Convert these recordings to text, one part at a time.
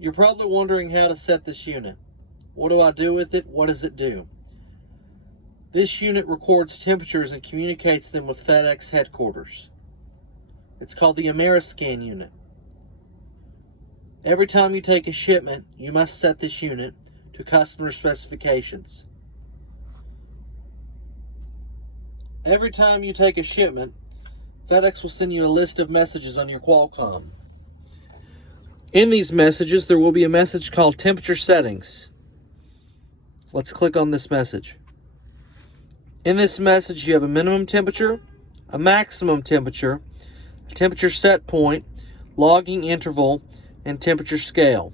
You're probably wondering how to set this unit. What do I do with it? What does it do? This unit records temperatures and communicates them with FedEx headquarters. It's called the Ameriscan unit. Every time you take a shipment, you must set this unit to customer specifications. Every time you take a shipment, FedEx will send you a list of messages on your Qualcomm. In these messages, there will be a message called temperature settings. Let's click on this message. In this message, you have a minimum temperature, a maximum temperature, a temperature set point, logging interval, and temperature scale.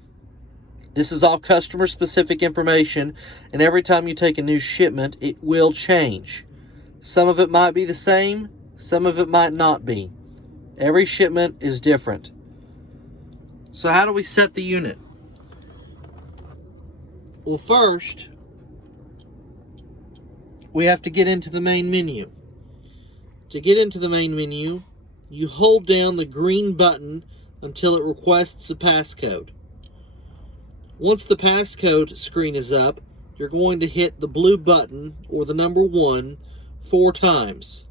This is all customer specific information, and every time you take a new shipment, it will change. Some of it might be the same, some of it might not be. Every shipment is different. So how do we set the unit? Well, first, we have to get into the main menu. To get into the main menu, you hold down the green button until it requests a passcode. Once the passcode screen is up, you're going to hit the blue button or the number 1 4 times.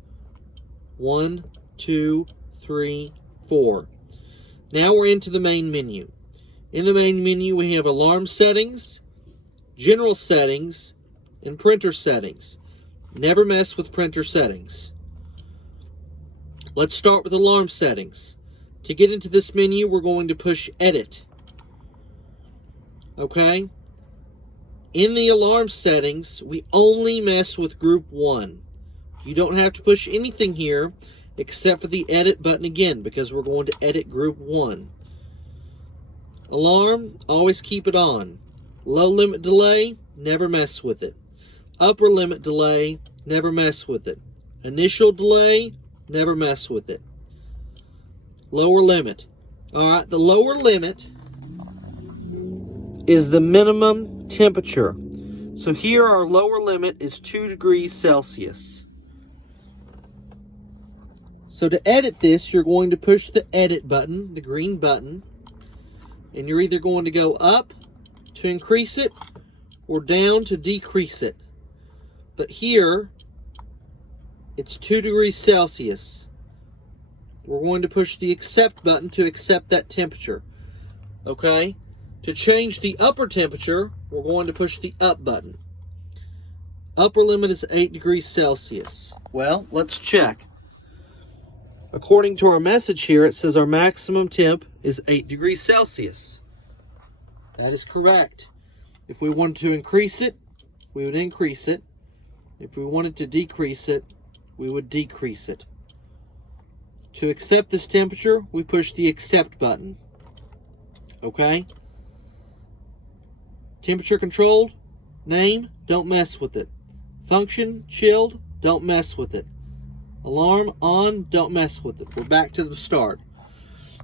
1, 2, 3, 4. Now we're into the main menu. In the main menu, we have alarm settings, general settings, and printer settings. Never mess with printer settings. Let's start with alarm settings. To get into this menu, we're going to push edit. Okay? In the alarm settings, we only mess with group 1. You don't have to push anything here except for the edit button again, because we're going to edit group 1. Alarm, always keep it on. Low limit delay, never mess with it. Upper limit delay, never mess with it. Initial delay, never mess with it. Lower limit. Alright, the lower limit is the minimum temperature. So here our lower limit is 2 degrees Celsius. So to edit this, you're going to push the edit button, the green button, and you're either going to go up to increase it or down to decrease it. But here, it's 2 degrees Celsius. We're going to push the accept button to accept that temperature. Okay? To change the upper temperature, we're going to push the up button. Upper limit is 8 degrees Celsius. Well, let's check. According to our message here, it says our maximum temp is 8 degrees Celsius. That is correct. If we wanted to increase it, we would increase it. If we wanted to decrease it, we would decrease it. To accept this temperature, we push the accept button. Okay? Temperature controlled, name, don't mess with it. Function, chilled, don't mess with it. Alarm on, don't mess with it. We're back to the start.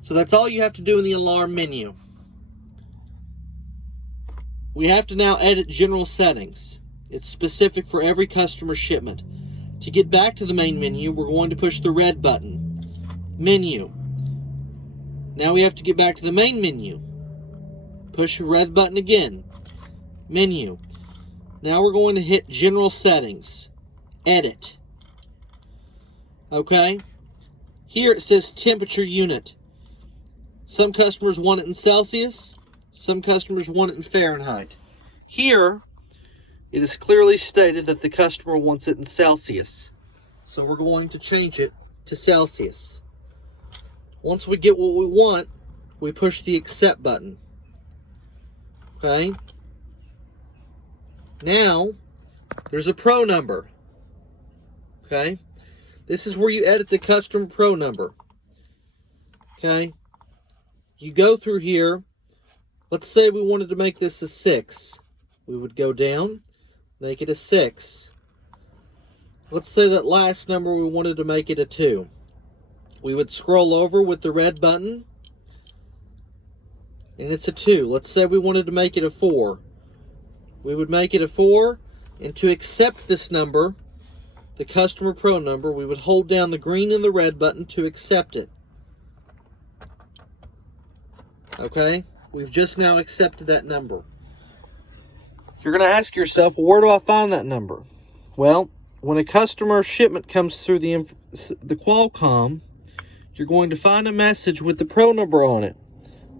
So that's all you have to do in the alarm menu. We have to now edit general settings. It's specific for every customer shipment. To get back to the main menu, we're going to push the red button. Menu. Now we have to get back to the main menu. Push the red button again. Menu. Now we're going to hit general settings. Edit. Okay? Here it says temperature unit. Some customers want it in Celsius. Some customers want it in Fahrenheit. Here, it is clearly stated that the customer wants it in Celsius. So we're going to change it to Celsius. Once we get what we want, we push the accept button. Okay? Now, there's a pro number. Okay? This is where you edit the customer pro number. Okay? You go through here. Let's say we wanted to make this a 6. We would go down, make it a 6. Let's say that last number we wanted to make it a 2. We would scroll over with the red button, and it's a 2. Let's say we wanted to make it a 4. We would make it a 4, and to accept this number, the customer pro number, we would hold down the green and the red button to accept it. Okay? We've just now accepted that number. You're going to ask yourself, well, where do I find that number? Well, when a customer shipment comes through the Qualcomm, you're going to find a message with the pro number on it.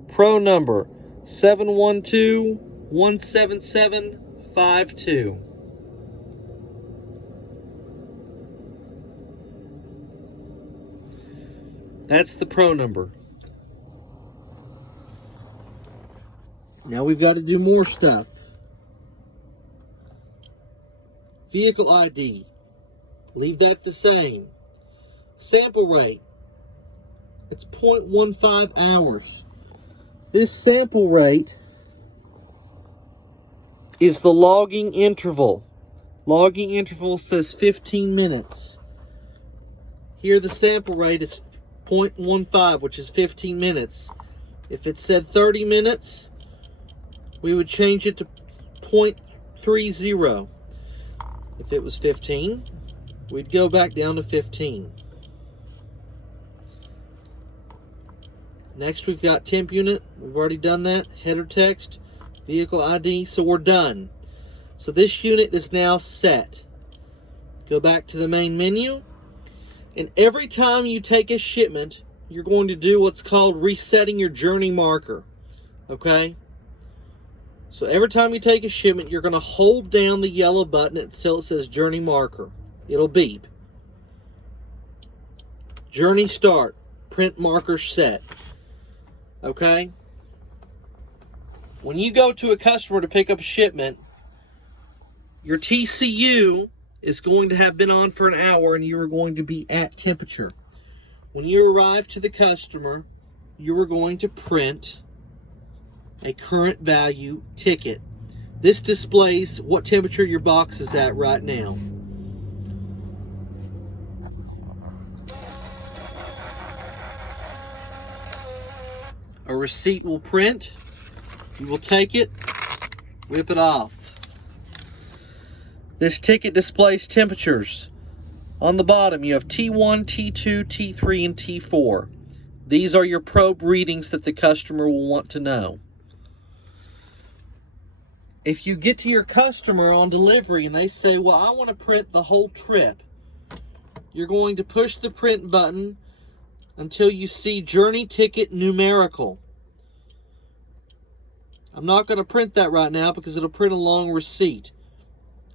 Pro number 712-17752. That's the pro number. Now we've got to do more stuff. Vehicle ID. Leave that the same. Sample rate. It's 0.15 hours. This sample rate is the logging interval. Logging interval says 15 minutes. Here the sample rate is 0.15, which is 15 minutes. If it said 30 minutes, we would change it to 0.30. If it was 15, we'd go back down to 15. Next, we've got temp unit. We've already done that. Header text, vehicle ID. So we're done. So this unit is now set. Go back to the main menu. And every time you take a shipment, you're going to do what's called resetting your journey marker. Okay? So every time you take a shipment, you're going to hold down the yellow button until it says journey marker. It'll beep. Journey start. Print marker set. Okay? When you go to a customer to pick up a shipment, your TCU is going to have been on for an hour and you are going to be at temperature. When you arrive to the customer, you are going to print a current value ticket. This displays what temperature your box is at right now. A receipt will print. You will take it, whip it off. This ticket displays temperatures. On the bottom, you have T1, T2, T3, and T4. These are your probe readings that the customer will want to know. If you get to your customer on delivery and they say, well, I want to print the whole trip, you're going to push the print button until you see journey ticket numerical. I'm not going to print that right now because it'll print a long receipt.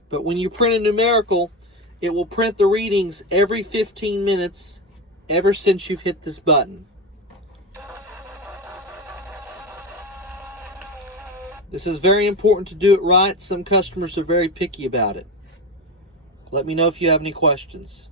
But when you print a numerical, it will print the readings every 15 minutes ever since you've hit this button. This is very important to do it right. Some customers are very picky about it. Let me know if you have any questions.